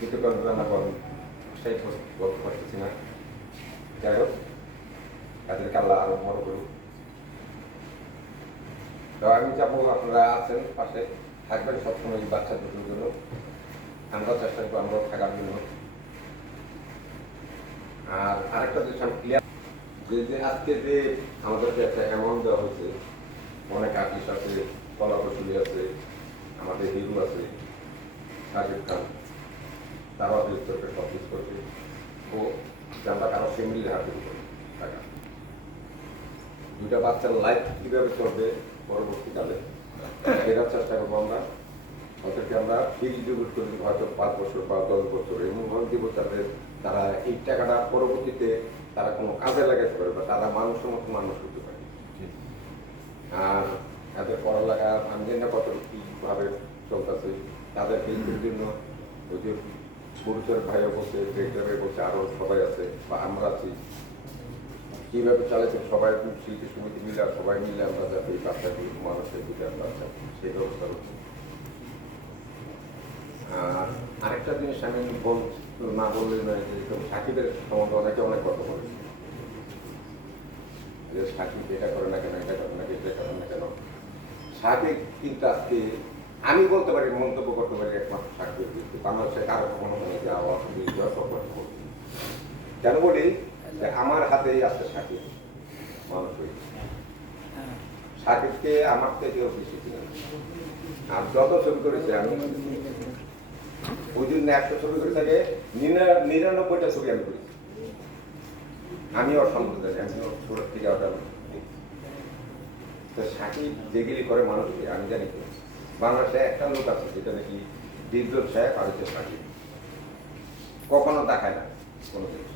কিছুক্ষণ রান্না করেন সেই বলতে পারতেছি না। যাই হোক, তাদেরকে আল্লাহ আরো বড় করুক। তো আমি যাবো, আপনারা আছেন পাশে, থাকবেন সবসময় বাচ্চা দুটোর জন্য। আমরা চেষ্টা করবো আমরাও থাকার জন্য। আর আরেকটা জিনিস আমি ক্লিয়ার, যে আজকে যে আমাদেরকে একটা অ্যামাউন্ট দেওয়া হয়েছে, অনেক আর্টিস্ট আছে, কলা কৌশলী আছে, আমাদের হিরো আছে, সাকিব খান, তারাও অতিরিক্তকে সব কিছু করছে। ও আমরা কারো ফ্যামিলির হাতে করি টাকা। দুইটা বাচ্চার লাইফ কীভাবে চলবে পরবর্তীকালে সেটার চেষ্টা করবো আমরা। ওদেরকে আমরা ডিস্ট্রিবিউট করি, হয়তো 5 বছর বা 10 বছর এমনভাবে দিব তাদের, তারা এই টাকাটা পরবর্তীতে তারা কোনো কাজে লাগাতে পারে বা তারা মানুষের মতো মানুষ হতে পারে। আর তাদের পড়ালেখা আমি জানি না কত কীভাবে চলতেছে, তাদের হেল্পের জন্য ওই যে পুরুষের ভাইও বলছে, ডিরেক্টরে বলছে, আরও সবাই আছে বা আমরা আছি, কীভাবে চালাচ্ছে সবাই শিল্পী সমিতি মিলে সবাই মিলে আমরা যাতে এই বাচ্চাগুলো মানুষের দিকে আমরা সেই ব্যবস্থা করছি। আর আরেকটা জিনিস আমি না বললে নয়, যে সাকিবের সম্বন্ধে অনেকে অনেক কথা বলেছে যে সাকিব এটা করে না কেন, এটা করে না, এটা করে না কেন। সাকিব কিন্তু আজকে আমি বলতে পারি, মন্তব্য করতে পারি একমাত্র সাকিবের বিরুদ্ধে, বাংলাদেশে কারো কখনো মনে যে আওয়াজ কেন বলি যে আমার হাতেই আছে সাকিব মানুষ হয়েছে। সাকিবকে আমার থেকেও বেশি ছিলেন। আর যত ছবি করেছে আমি ওই জন্য 100 ছবি করে থাকে, 99টা ছবি আমি করেছি। আমি ওর সম্পর্কে জানি, আমি ওর ছোট থেকে ওটা তো সাকিব যেগুলি করে মানুষকে আমি জানি। তো বাংলাদেশে একটা লোক আছে যেটা নাকি দীর্ঘ সাহেব আর হচ্ছে সাকিব, কখনো দেখায় না কোনো জিনিস।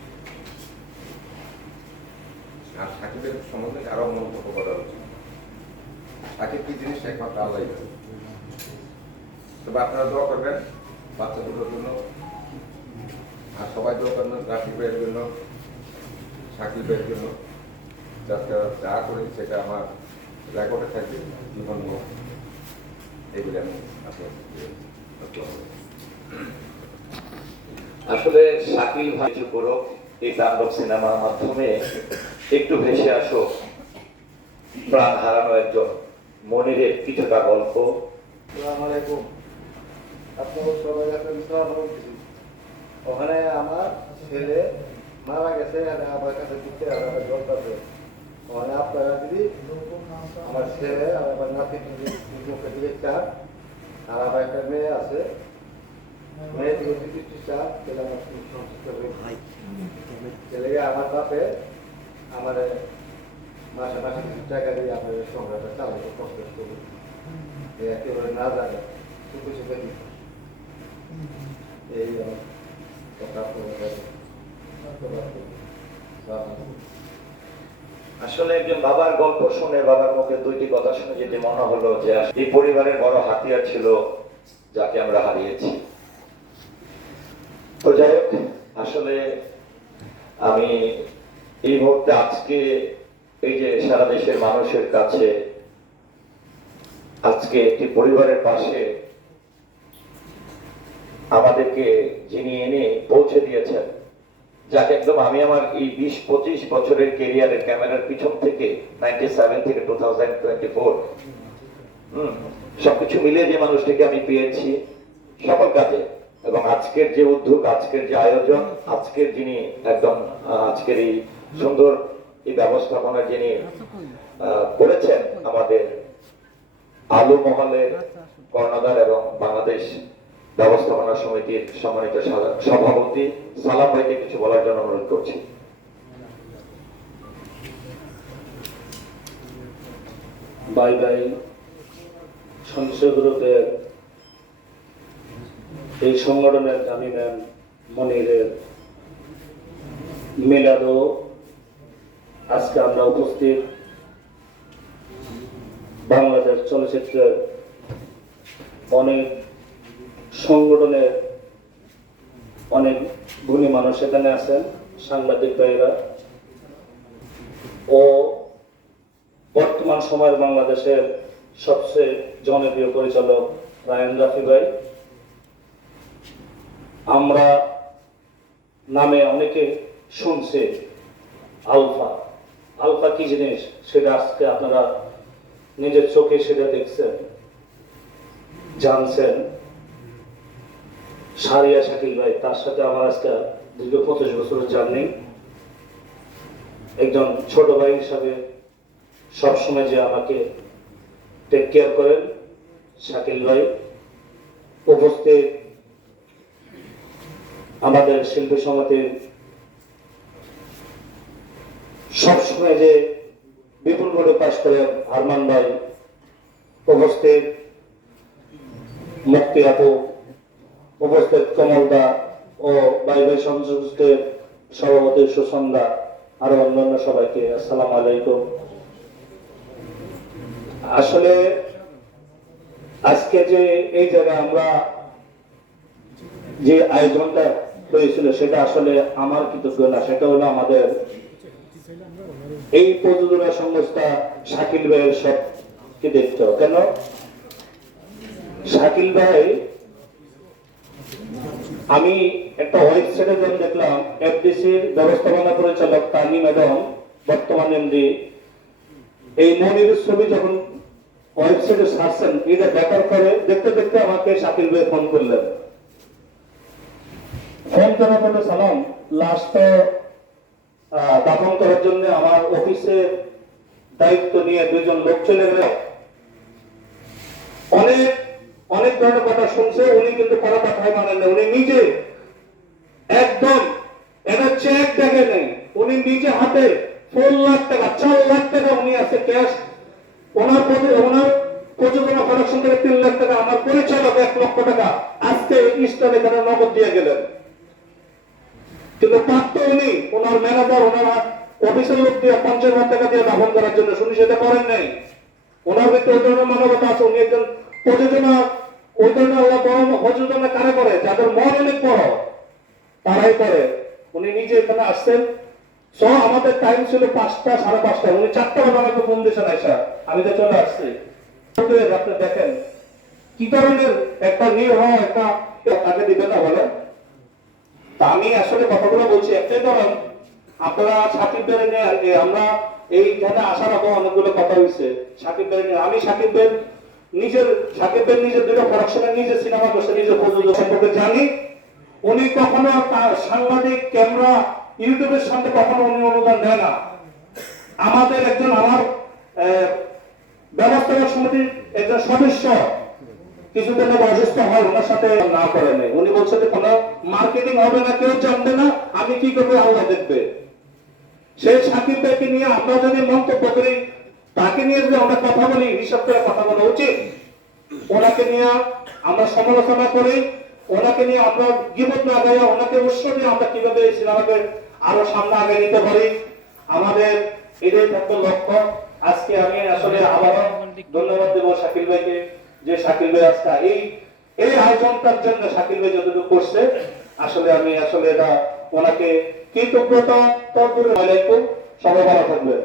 আর সাকিবের সম্বন্ধে আরো মন্তব্য করা উচিত। সাকিব কি জিনিস একমাত্র আল্লাহ জানে। তবে আপনারা দোয়া করবেন বাচ্চা দুটোর জন্য, আর সবাই দোয়া করবেন রাকিব ভাইয়ের জন্য, সাকিব ভাইয়ের জন্য, যাতে যা করি সেটা আমার রেকর্ডে থাকবে জীবন। এগুলি আমি আসলে শাকিল ভাই কিছু করো, এই তাণ্ডব সিনেমার মাধ্যমে একটু ভেসে আসো প্রাণ হারানো একজন মনিরের কিছুটা গল্প। ওখানে আমার ছেলে মারা গেছে, আমার কাছে দিতে জলটাছে। ওখানে আপনারা যদি আমার ছেলে আর আমার নাতি মুখে দিকে চান, আর আমার একটা মেয়ে আছে, মেয়ে দিকে যদি চান, তাহলে আমার খুব সন্তুষ্ট হয়ে ছেলেকে আমার বাপে আমার মাসে মাসে কিছু টাকা দিয়ে আপনাদের সংগ্রহটা চালাতে কষ্ট করি, একেবারে না জানে সুখে সুখে দিত। এই কথা আসলে একজন বাবার গল্প শুনে, বাবার মুখে দুইটি কথা শুনে যেটি মনে হলো যে এই পরিবারের বড় হাতিয়ার ছিল যাকে আমরা হারিয়েছি। তো যাই হোক, আসলে আমি এই মুহূর্তে আজকে এই যে সারা দেশের মানুষের কাছে আজকে একটি পরিবারের পাশে আমাদেরকে যিনি এনে পৌঁছে দিয়েছেন, যাকে একদম আমি আমার এই 20-25 বছরের ক্যারিয়ারের ক্যামেরার পিছন থেকে 97 থেকে 2024 সবকিছু মিলিয়ে যে মানুষটিকে আমি পেয়েছি সকল কাজে, এবং আজকের যে উদ্যোগ, আজকের যে আয়োজন, আজকের যিনি একদম আজকের এই সুন্দর এই ব্যবস্থাপনা যিনি করেছেন, আমাদের আলু মহলের কর্ণধার এবং বাংলাদেশ ব্যবস্থাপনা সমিতির সম্মানিত সভাপতি সালাম ভাইকে কিছু বলার জন্য অনুরোধ করছি। বাই বাই সঞ্চয় গ্রুপের এই সংগঠনের দামি ম্যান মনিরের মিলাদও আজকে আমরা উপস্থিত। বাংলাদেশ চলচ্চিত্রের অনেক সংগঠনের অনেক গুণী মানুষ এখানে আছেন, সাংবাদিক ভাইয়েরা ও বর্তমান সময়ের বাংলাদেশের সবচেয়ে জনপ্রিয় পরিচালক রায়হান রাফি ভাই, আমরা নামে অনেকে শুনছে আলফা। আলফা কি জিনিস সেটা আজকে আপনারা নিজের চোখে সেটা দেখছেন, জানছেন। সারিয়া শাকিল ভাই, তার সাথে আমার আজকে দীর্ঘ 25 বছরের জার্নি। একজন ছোট ভাই হিসাবে সবসময় যে আমাকে টেক কেয়ার করেন শাকিল ভাই। উপস্থিত আমাদের শিল্পী সমিতির সবসময় যে বিপুল ভোটে পাশ করেন আরমান ভাই। উপস্থিত মুক্তি আপু, উপস্থিত কমলদা ও বাইবেল সংযুক্তের সভাপতি সুসন্দা, আরো অন্যান্য সবাইকে আসসালামু আলাইকুম। আসলে আজকে যে এই জায়গায় আমরা যে আয়োজনটা হয়েছিল সেটা আসলে আমার কৃতজ্ঞ না, সেটা হলো আমাদের এই প্রযোজনা সংস্থা শাকিল ভাইয়ের সব কৃতিত্ব। কেন শাকিল ভাই, আমি একটা ওয়েবসাইটে যখন দেখলাম এফডিসির ব্যবস্থাপনা পরিচালক তানি ম্যাডাম, বর্তমান এমডি, এই মনিরের ছবি যখন ওয়েবসাইটে ছাড়ছেন, এটা দেখার পরে দেখতে দেখতে আমাকে শাকিল ভাই ফোন করলেন। ফোন করার পরে সালাম, লাশ তো দাফন করার জন্য আমার অফিসে দায়িত্ব নিয়ে 2 জন লোক চলে গেল। অনেক অনেক ধরনের কথা শুনছে, উনি কিন্তু কোনো কথাই মানেন না। উনি নিজে একদম এটা চেক দেখে নেই, উনি নিজে হাতে 4 লাখ টাকা 4 লাখ টাকা উনি আছে ক্যাশ, ওনার প্রযোজনা প্রোডাকশন থেকে 3 লাখ টাকা, আমার পরিচালক 1 লক্ষ টাকা আজকে স্টারে এখানে নগদ দিয়ে গেলেন। কিন্তু পারত উনি ওনার ম্যানেজার, ওনার অফিসের লোক দিয়ে 50,000 টাকা দিয়ে দাফন করার জন্য, শুনি সেটা করেন নাই। ওনার ভিতরে ওই ধরনের মানবতা আছে। উনি একজন প্রযোজনা, ওই ধরনের আল্লাহ বড় প্রযোজনা কারা করে, যাদের মন অনেক বড় তারাই করে। উনি নিজে এখানে আসছেন। আমাদের টাইম ছিল 5টা 5:30, উনি 4টা বেলা আমাকে ফোন দিয়েছেন, আয়সা আমি তো চলে আসছি। আপনি দেখেন কি ধরনের একটা নির্ভর একটা তাকে দিবে না বলেন। তা আমি আসলে কথাগুলো বলছি একটাই কারণ, আপনারা সাকিব ভাইয়ের নিয়ে আমরা এইখানে আসার আগে অনেকগুলো কথা হয়েছে সাকিব ভাইয়ের নিয়ে। আমি সাকিব ভাইয়ের নিজের 2টা প্রোডাকশনে নিজে সিনেমা করছে, নিজের প্রযোজক সম্পর্কে জানি। উনি কখনো তার সাংবাদিক, ক্যামেরা, ইউটিউবের সামনে কখনো উনি অনুদান দেয় না। আমাদের একজন, আমার ব্যবস্থাপনা সমিতির একজন সদস্য কিছুদিন অসুস্থ হয়, ওনার সাথে না করে নেই। উনি বলছে যে কোনো মার্কেটিং হবে না, কেউ জানবে না, আমি কি করবো আল্লাহ দেখবে। সেই সাকিব ভাইকে নিয়ে আমরা যদি মন্তব্য করি, তাকে নিয়ে যদি আমরা কথা বলি, হিসাব করে কথা বলা উচিত। ওনাকে নিয়ে আমরা সমালোচনা করি, ওনাকে নিয়ে আমরা গীবত না গাই, ওনাকে উৎসাহ দিয়ে আমরা কিভাবে এই সিনেমাকে আরো সামনে আগে নিতে পারি, আমাদের এটাই থাকতো লক্ষ্য। আজকে আমি আসলে আবারও ধন্যবাদ দেবো শাকিল ভাইকে, যে শাকিল ভাই আজকে এই আয়োজনটার জন্য শাকিল ভাই যতটুকু করছে, আসলে আমি আসলে এটা ওনাকে কৃতজ্ঞতা তর্পণ। সবাই ভালো থাকবেন।